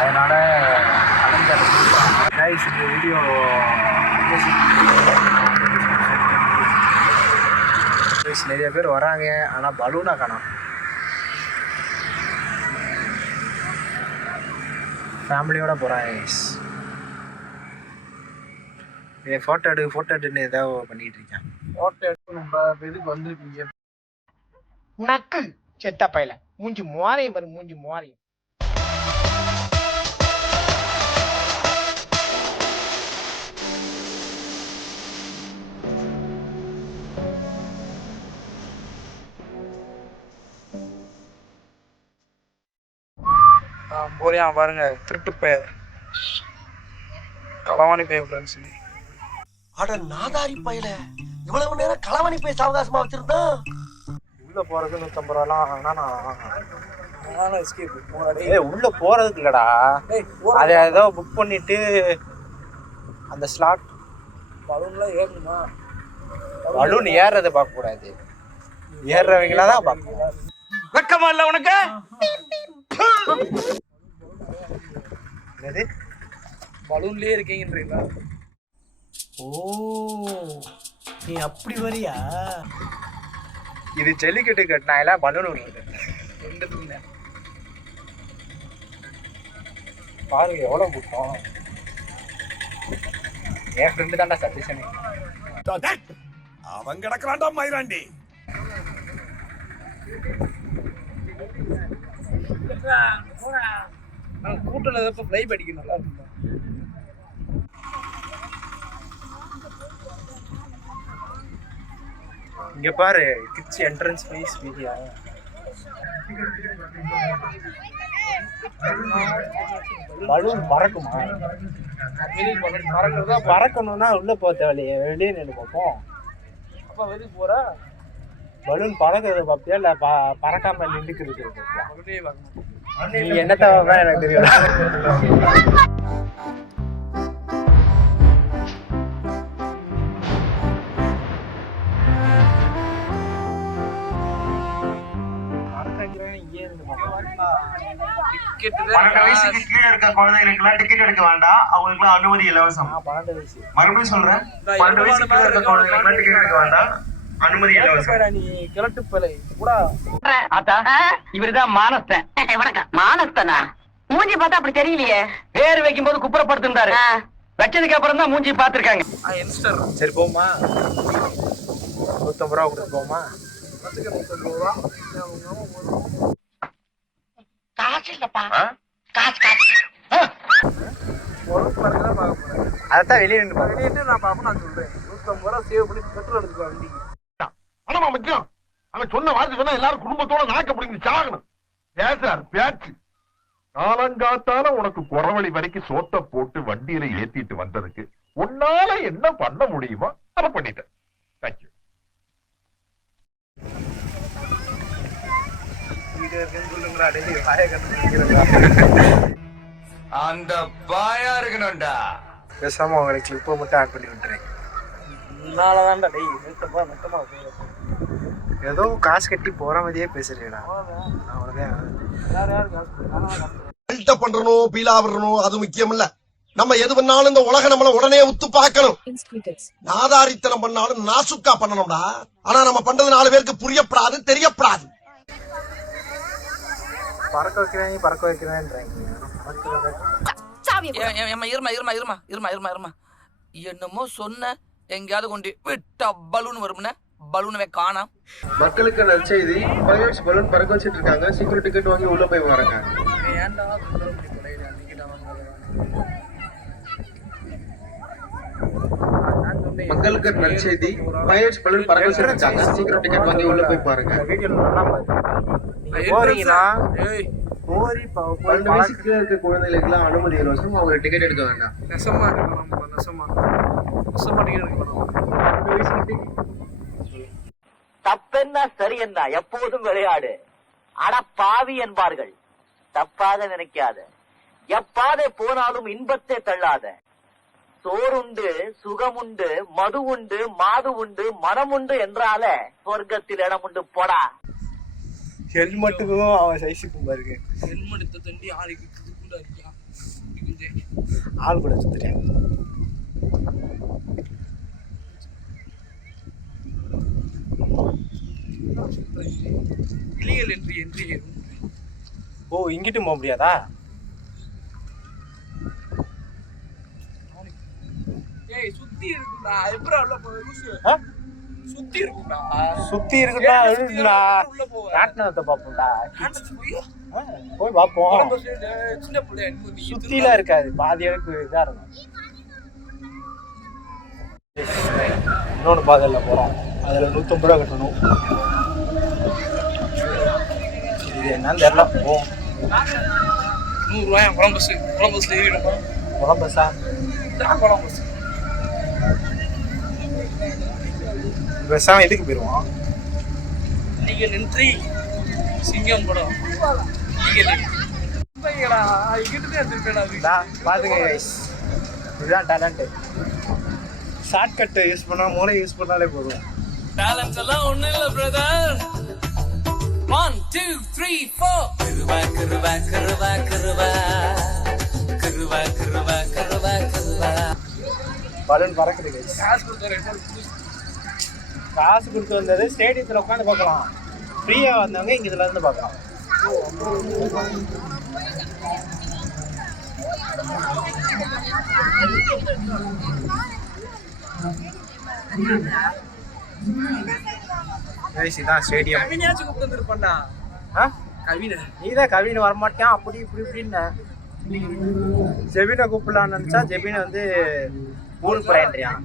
அதனால் கைஸ் இந்த வீடியோ நிறைய பேர் வராங்க, ஆனால் பலூனா காணோம். ஃபேமிலியோட போகிறாங்க கைஸ். ஃபோட்டோ எடுன்னு ஏதாவது பண்ணிகிட்டு இருக்கேன். ஃபோட்டோ எடுத்து நம்ம இதுக்கு வந்துருக்கீங்க நக்கு செத்த பையில மூஞ்சி மோரையும் பாரு, மூஞ்சி மோரையும். போறியா பாருங்க, திருட்டு பைய, களவாணி பைய ஃப்ரெண்ட்ஸ். அட நாதாரி பையில இவ்வளவு நேரம் களவாணி பைய சாவகாசமா வச்சிருந்தான். உள்ள போறது 150 ரூபாலாம். உள்ள போறதுக்கு இல்லடா, அதை ஏதோ புக் பண்ணிட்டு அந்த ஸ்லாட் பலூன்லாம் ஏறணுமா? பலூன் ஏறதை பார்க்க கூடாது, ஏறுறவங்களா தான் பார்க்கணும். வெக்கமா இல்ல உனக்கு? பலூன்லயே இருக்கீங்கன்றீங்களா? ஓ, நீ அப்படி வரியா? இது ஜல்லிக்கட்டு கட்டினால பலூன் விடுறது பாருங்க எவ்வளவு கூட்டம். என் ஃப்ரெண்டு தான்டா சதீஷன். அவன் கிடக்குறான்டா மயிராண்டி. கூட்டம் ஏதோ ஃப்ரை படிக்க நல்லா இருக்கும். இங்க பாரு, கிட்ஸ் என்ட்ரன்ஸ் ஃபீஸ் வீடியா. பலூன் பறக்குமா? பறக்கணும்னா உள்ள போக தேவையில்லையே, வெளியே நின்று பார்ப்போம். அப்ப வெளியே போற பலூன் பறக்கிறத பார்ப்பியா இல்ல பறக்காம நின்றுக்கிறது? நீ என்ன தவிர எனக்கு தெரியும். கீழே இருக்க குழந்தைகளுக்கு டிக்கெட் எடுக்க வேண்டாம், அவங்களுக்கு அனுமதி இலவசம். மறுபடியும் சொல்றேன், 12 வயசுக்கு கீழே இருக்க குழந்தைகளுக்கு டிக்கெட் எடுக்க வேண்டாம், அனுமதி இலவசம். நீ கிழட்டு பிள்ளை கூட இவருதான் மானஸ்தன். வணக்கம். மானஸ்தனா? மூஞ்சி பார்த்தா அப்படி தெரியலையே. பேர் வைக்கும் போது குப்புறப்படுத்திருந்தாரு, வச்சதுக்கு அப்புறம் தான் மூஞ்சி பாத்துருக்காங்க. சரி போமா, 150 ரூபா கொடுத்து போமா. காசு இல்லப்பா, அதான் வெளியே நின்று நான் பாப்பேன். நான் சொல்றேன் 150 ரூபா சேவ் பண்ணி பெட்ரோல் எடுத்துக்கலாம் வண்டிக்கு. ஆனா முக்கியம், அவன் சொன்ன வார்த்தை சொன்னா எல்லாரும் குடும்பத்தோட நாக்க பிடிங்கி சாகணும். பேசுறாரு பேச்சு. காலங்காத்தால உனக்கு குறவழி வரைக்கும் சோத்த போட்டு வண்டியில ஏத்திட்டு வந்ததுக்கு உன்னால என்ன பண்ண முடியுமோ அதை பண்ணிட்டேன். தேங்க்யூ. அந்த பாயா இருக்கணும்டா. பேசாம உங்களுக்கு கிளிப்பை மட்டும் ஆட் பண்ணி விட்டுறேன். ஏதோ காசு கட்டி போற மாதிரியே பேசுறேடா. பண்றணும், பீலா விடணும், அது முக்கியம் இல்ல. நம்ம எது பண்ணாலும் இந்த உலக நம்மள உடனே உத்து பார்க்கணும். நாதாரித்தனம் பண்ணாலும் நாசுக்கா பண்ணணும்டா. ஆனா நம்ம பண்றது 4 பேருக்கு புரியப்படாது, தெரியப்படாது. பறக்க வைக்கிறேன்றாங்க. என்னமோ சொன்ன எங்கேயாவது கொண்டு விட்டா பலூன் வரும்னு பலூனவே காணாம். மக்களுக்கு நற்செய்தி, பலூன் பறக்க வச்சிட்டு இருக்காங்க. சீக்கிரம் டிக்கெட் வாங்கி உள்ள போய் வரங்க. மக்களுக்கு நற்செய்தி, பைலட்ஸ் பலூன் பறக்க வச்சிட்டு இருக்காங்க. சீக்கிரம் டிக்கெட் வாங்கி உள்ள போய் பாருங்க. போறீங்கன்னா 12 வயசுக்கு இருக்க குழந்தைகளுக்கு எல்லாம் அனுமதி இலவசம், அவங்க டிக்கெட் எடுக்க வேண்டாம். தப்பென்ன சரி என்ன எப்போதும் விளையாடு. அட பாவி என்பார்கள், தப்பாக நினைக்காத. எப்பாதை போனாலும் இன்பத்தை தள்ளாத. சோறுண்டு, சுகமுண்டு, மது உண்டு, மாது உண்டு, மனம் உண்டு என்றால சொர்க்கத்தில் இடம் உண்டு போடா. ஹெல்மெட்டுக்கும் அவன் சைஸுக்கும் பாருங்க. ஹெல்மெட் தண்டி ஆளுக்கு ஆள் கூட சுத்துறேன். ஓ இங்கிட்டும் போக முடியாதா? சுத்தி இருக்குடா, எப்பறம் உள்ள போகுது? சுத்தி இருக்குடா, சுத்தி இருக்குடா. உள்ள போவ. ராட்னத்தை பாப்போம்டா. போய் பாப்போம். சின்ன பிள்ளை சுத்திலாம் இருக்காது, பாதி அளவுக்கு இதா இருக்கும். இன்னொன்று பாதையில் போகிறோம், அதில் 150 ரூபா கட்டணும். இது என்னன்னு தெரியல. போவோம். 100 ரூபாய் கொலம்பஸ். கொலம்பஸ்ல ஏறிடுமா? கொலம்பஸா? கொலம்பஸ் பெருசாக இதுக்கு போயிடுவோம். நீங்கள் நன்றி சிங்கம் படம். பாத்துங்க கைஸ், இதுதான் டேலண்ட்டு. ஷார்ட்கட்டு யூஸ் பண்ணா, மூளை யூஸ் பண்ணாலே போதும். டேலண்ட் எல்லாம் ஒண்ணும் இல்ல பிரதர். 1 2 3 4 கருவா கருவா கருவா கருவா கருவா கருவா கருவா கருவா. பலூன் பறக்குது கைஸ். காசு கொடுத்து வந்தது ஸ்டேடியத்தில் உட்காந்து பார்க்கலாம். ஃப்ரீயாக வந்தவங்க இங்கே இதில் இருந்து பார்க்கலாம். இதான் ஸ்டேடியம். கவினாச்சும் கூப்பிட்டு வந்துருப்பான்டா. கவினை நீதான் கவின் வரமாட்டான் அப்படி இப்படி இப்படின்னு. ஜெபினை கூப்பிடலான்னு நினச்சா ஜெபினை வந்து ஊருக்கு போறேன்றியான்.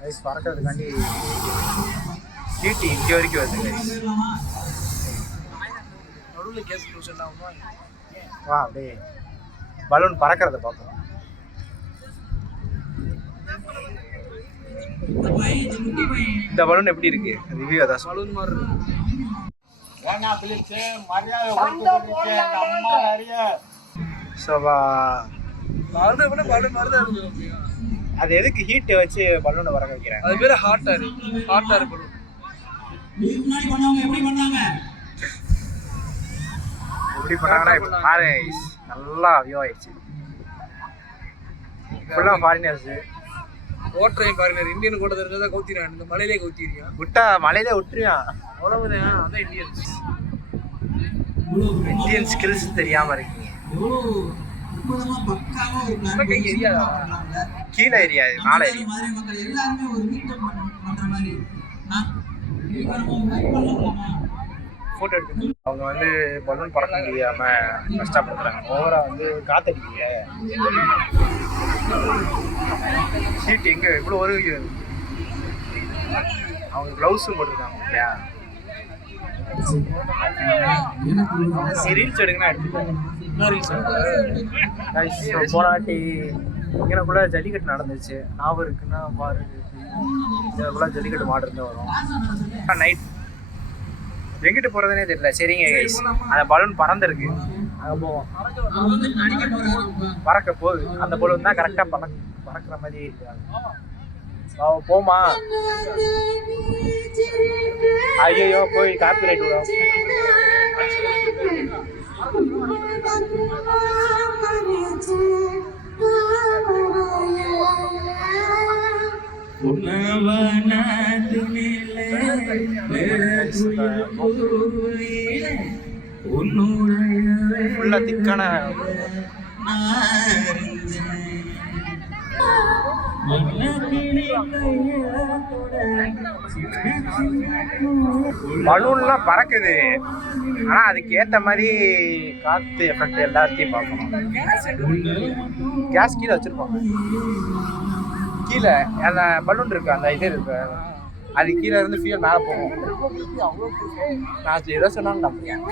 கைஸ் பறக்கிறதுக்காண்டி சீட்டு இங்கே வரைக்கும் வருது கைஸ். நடுவில் கேஸ் க்ளோஸ் ஆகுமா? வா அப்படியே பலூன் பறக்கிறத பார்ப்போம். இந்த பலூன் எப்படி இருக்கு? ரிவ்யூ அதான் பலூன் மாதிரி இருக்கு. அது எதுக்கு ஹீட் வச்சு பலூனை பறக்க வைக்கிறேன்? அது பேரு hot air. Hot air balloon. எப்படி பண்ணாங்கன்னா இப்போ பாரு நல்லா வியூ ஆயிடுச்சு. ஃபுல்லாக ஃபாரினர்ஸ். ஓட்டுறையும் பாருங்க, இந்தியன் கூட தெரிஞ்சதா கவுத்திரான். இந்த மலையிலே கவுத்திரியா? விட்டா மலையிலே விட்டுருவான். அவ்வளவுதான். அதான் இந்தியன்ஸ். இந்தியன் ஸ்கில்ஸ் தெரியாம இருக்கீங்க. கை எரியாதா? கீழே எரியாது, மேலே எரியும். ஃபோட்டோ எடுத்து அவங்க வந்து பலூன் பறக்க முடியாம கஷ்டப்படுறாங்க. ஓவரா வந்து காத்தடிக்கல. சீட் எங்க இவ்வளோ ஒரு அவங்க க்ளவுஸும் போட்டிருக்காங்க இல்லையா? ரீல்ஸ் எடுங்கன்னா எடுத்துக்கோங்க. போராட்டி இங்கனக்குள்ள ஜல்லிக்கட்டு நடந்துச்சு, ஞாபகம் இருக்குன்னா பாரு. இதுக்குள்ள ஜல்லிக்கட்டு மாடு இருந்து வரும். நைட் எங்கிட்டு போறதுனே தெரியல. சரிங்க கைஸ், அந்த பலூன் பறந்துருக்கு, அங்கே போவோம். பறக்க போகுது. அந்த பலூன் தான் கரெக்டாக பறக்கிற மாதிரி இருக்காங்க. போமா? ஐயோ போய் காப்பி ரைட் விடும். ஃபுல்லா திக்கான பலூன்லாம் பறக்குது. ஆனா அதுக்கு ஏத்த மாதிரி காத்து எஃபெக்ட் எல்லாத்தையும் பார்க்கணும். கேஸ் கீழே வச்சிருப்பாங்க. கீழே அந்த பலூன் இருக்கு, அந்த இது இருக்கு, அது கீழே இருந்து ஃபியூல் மேலே போகும். நான் ஏதோ சொன்னாலும் நம்புறேன்.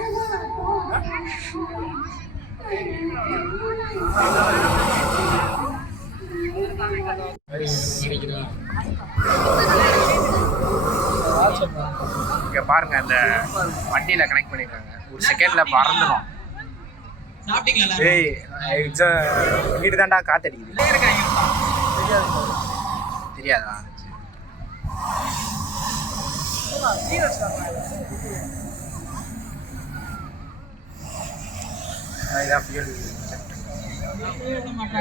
இங்க பாருங்க, அந்த வண்டியில கனெக்ட் பண்ணிருக்காங்க. ஒரு செகண்ட்ல பறந்துடும். ஏய் இங்கிட்டு தான்டா காத்தடிக்குது. தெரியாதா? இதான் ஃபியூல்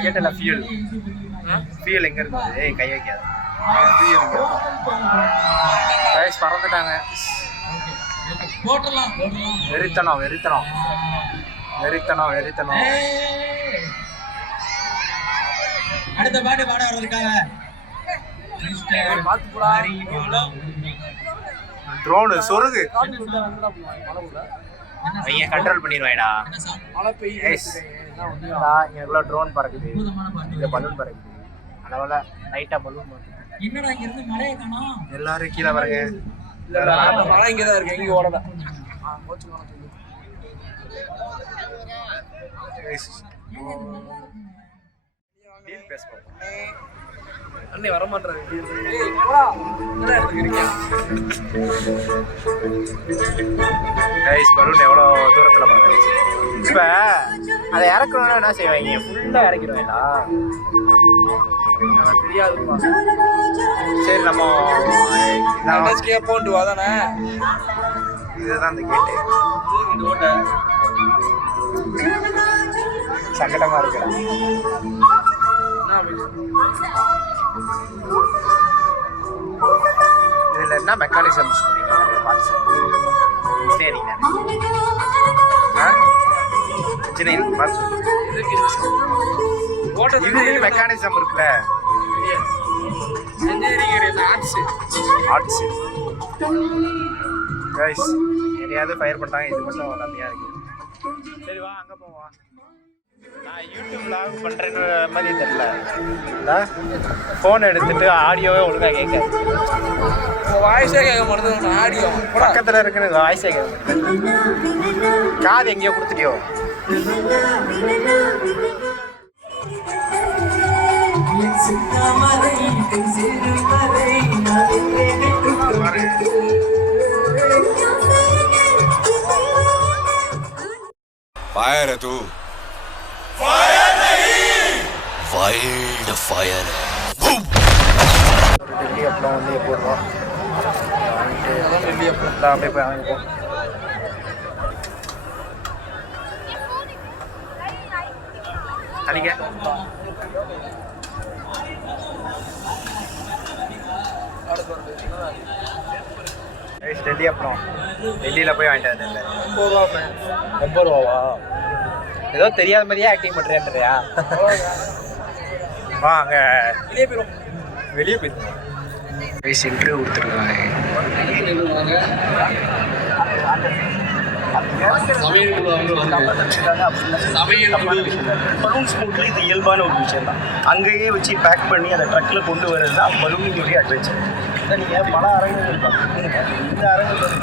கேட்டல ஃபியூல் எங்க இருக்குது? ஏய் கை வைக்காத. கைஸ் பறந்துட்டாங்க. வெறித்தனம் அடுத்த பாட்டு பாட வர்றதுக்காக ட்ரோனு சொருகு அவங்க கண்ட்ரோல் பண்ணிடுவாங்கடா. எவ்வளோ ட்ரோன் பறக்குது, இந்த பலூன் பறக்குது. அதனால லைட்டா பலூன் என்னடா இங்க இருந்து மழையை காணோம். எல்லாரும் கீழே வரங்க. மழை இங்கதான் இருக்கு, இங்க ஓடல. டீல் பேச போறோம். அண்ணே வர மாட்டாரு. கைஸ் பலூன் எவ்வளோ தூரத்தில் பறந்துச்சு. இப்போ அதை இறக்கணும்னா என்ன செய்வாங்க? ஃபுல்லாக இறக்கிடுவாங்களா? தெரியாதுப்பா. சரி நம்ம போட்டு வாதானே. இதுதான் அந்த கேட்டு. சங்கடமா இருக்குடா. இதுல என்ன மெக்கானிசம் சரிங்க இது மெக்கானிசம் இருக்குல்ல, ஆர்ட்ஸ் கைஸ் எதையாவது ஃபயர் பண்ணிட்டாங்க. இது மட்டும் கம்மியாக இருக்கு. சரி வா அங்கே போவா. நான் யூடியூப் வ்ளாக் பண்ணுறேன்னு மாதிரி தெரியல. ஃபோன் எடுத்துட்டு ஆடியோவே ஒழுங்காக கேட்காது. வாய்ஸே கேட்க மாட்டேங்குது. ஆடியோ பக்கத்தில் இருக்குன்னு வாய்ஸே கேட்க மாட்டேங்குது. காது எங்கேயோ கொடுத்துட்டியோ? फायर है तू, फायर नहीं, वाइल्ड फायर है. ஒரு டெல்லி அப்புறம் வந்து எப்போ வருவோம் வாங்கிட்டு டெல்லி அப்புறம் அப்படியே போய் வாங்கிப்போம். அடிக்க டெல்லி அப்புறம் டெல்லியில் போய் வாங்கிட்டு வந்தேன். 80 ரூபாவா? ஏதோ தெரியாத மாதிரியே ஆக்டிங் பண்ணுறேன்றியா? வா அங்கே வெளியே போயிருந்தோம். இன்டர்வியூ கொடுத்துருக்காங்க. பலூன் ஸ்மூத்ல இது இயல்பான ஒரு விஷயம் தான். அங்கேயே வச்சு பேக் பண்ணி அதை ட்ரக்கில் கொண்டு வர்றது தான் பலூனுடைய அட்வென்ச்சர். இதை நீங்கள் பல அரங்குகள் பார்க்குறீங்க. இந்த அரங்குகள்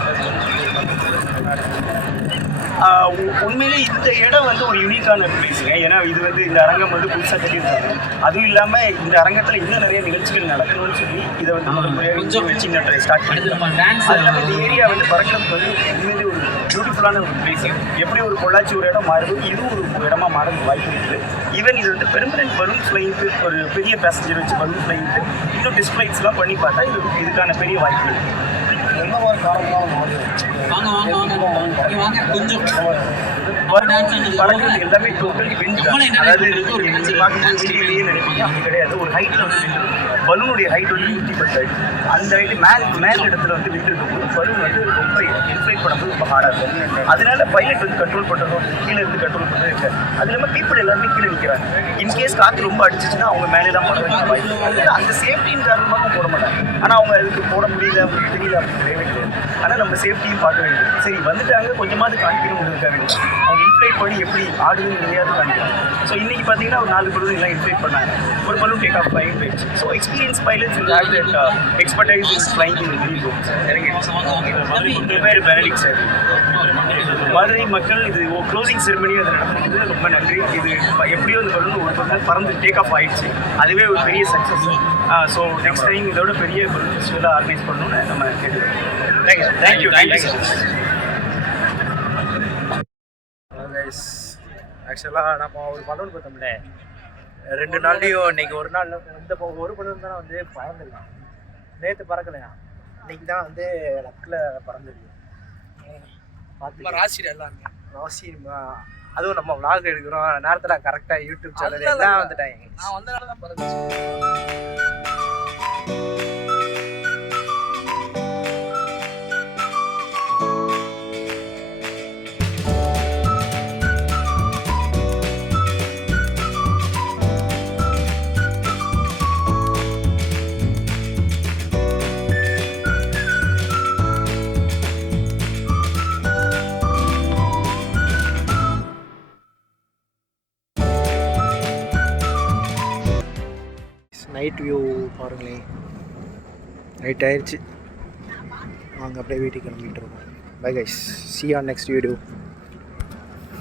உண்மையிலே இந்த இடம் வந்து ஒரு யூனிக்கான பிளேஸுங்க. ஏன்னா இது வந்து இந்த அரங்கம் வந்து புதுசாக தெரியிருக்காங்க. அதுவும் இல்லாமல் இந்த அரங்கத்தில் இன்னும் நிறைய நிகழ்ச்சிகள் நடக்கணும்னு சொல்லி இதை வந்து கொஞ்சம் வச்சு ஸ்டார்ட் பண்ணிருக்காங்க. அது இல்லாமல் இந்த ஏரியா வந்து பறக்கிறதுக்கு வந்து உண்மையிலே ஒரு பியூட்டிஃபுல்லான ஒரு பிளேஸ். எப்படி ஒரு பொள்ளாச்சி ஒரு இடம் மாறுது, இதுவும் ஒரு இடமா மாறதுக்கு வாய்ப்பு இருக்குது. ஈவன் இது வந்து பெர்மனன்ட் பலூன் ஃப்ளைங்க்கு, ஒரு பெரிய பேசஞ்சர் வச்சு பலூன் ஃப்ளைங்க்கு இன்னும் டிஸ்பிளைஸ்லாம் பண்ணி பார்த்தா இதுக்கான பெரிய வாய்ப்பு இருக்குது. எந்த மாதிரி காரணம் கொஞ்சம் பறக்கிறது எல்லாமே டோட்டல் விண்ட் தான். அதாவது நினைப்பீங்க அப்படி கிடையாது. ஒரு ஹைட்டில் வந்து பலூனுடைய ஹைட் வந்து 110 அடி. அந்த ஹைட்டு மேல் இடத்துல வந்து விண்ட் இருக்கும்போது பலூன் வந்து ரொம்ப இன்ஃப்ளைட் பண்ணுறது ரொம்ப ஹார்டாக இருக்கும். அதனால பைலட் வந்து கண்ட்ரோல் பண்ணுறதும் கீழே இருந்து கண்ட்ரோல் பண்ணுறது இருக்காது. அது இல்லாமல் பீப்புள் எல்லாருமே கீழே நிற்கிறாங்க. இன்கேஸ் காற்று ரொம்ப அடிச்சிச்சுன்னா அவங்க மேலே தான் போட வேண்டிய வாய்ப்பு. அதனால அந்த சேஃப்டியின் காரணமாக போட மாட்டாங்க. ஆனால் அவங்க அதுக்கு போட முடியல, அவங்களுக்கு தெரியல, அப்படின்னு கிடையவே கிடையாது. ஆனால் நம்ம சேஃப்டியும் பார்க்க வேண்டியது. சரி வந்துட்டாங்க, கொஞ்சமாவது காணிக்கணுங்கிறதுக்காக வேண்டிய அவங்க இன்ஃப்ளைட் பண்ணி எப்படி ஆடுதுன்னு நிறையாவது காணிக்கலாம். ஸோ இன்றைக்கி பார்த்தீங்கன்னா ஒரு 4 பலூன் எல்லாம் இன்ஃப்ளைட் பண்ணாங்க. ஒரு பலூன் டேக் ஆஃப் ஆகி போயிடுச்சு. So experience pilots have that expertise in flying in green rooms இறங்கிடுச்சு. பேர் பெனடிக்ட் சார். மதுரை மக்கள் இது க்ளோசிங் செரிமனி அதை நடந்தது. ரொம்ப நன்றி. இது எப்படியோ அந்த பலூன் ஒரு பக்கம் பறந்து டேக் ஆஃப் ஆகிடுச்சு. அதுவே ஒரு பெரிய சக்ஸஸ். ஸோ நெக்ஸ்ட் டைம் இதோட பெரிய பலூன் ஃபெஸ்டிவலாக ஆர்கனைஸ் பண்ணணும்னு நம்ம கேட்டுக்கிறோம். தேங்க்யூ. ஆக்சுவலாக நம்ம ஒரு பலூன் பார்த்தோம்ல 2 நாள்லேயும் இன்னைக்கு ஒரு நாள் இந்த ஒரு பலூன் தானே வந்து பறந்துருக்கான். நேற்று பறக்கலையா? இன்னைக்கு தான் வந்து லக்கில் பிறந்திருக்கு. நம்ம ராசிடா எல்லாருமே. ராசி அதுவும் நம்ம vlog எடுக்கிறோம் நேரத்தில் கரெக்டாக யூடியூப் சேனல் அதனால எல்லாம் தான். வந்துட்டாங்க. நான் வந்தனால தான் பிறந்துச்சு. நைட் வியூ பாருங்களேன். நைட் ஆயிடுச்சு. வாங்க அப்படியே வீட்டுக்கு கிளம்பிட்டு இருக்கோம். Bye guys, see you on next video.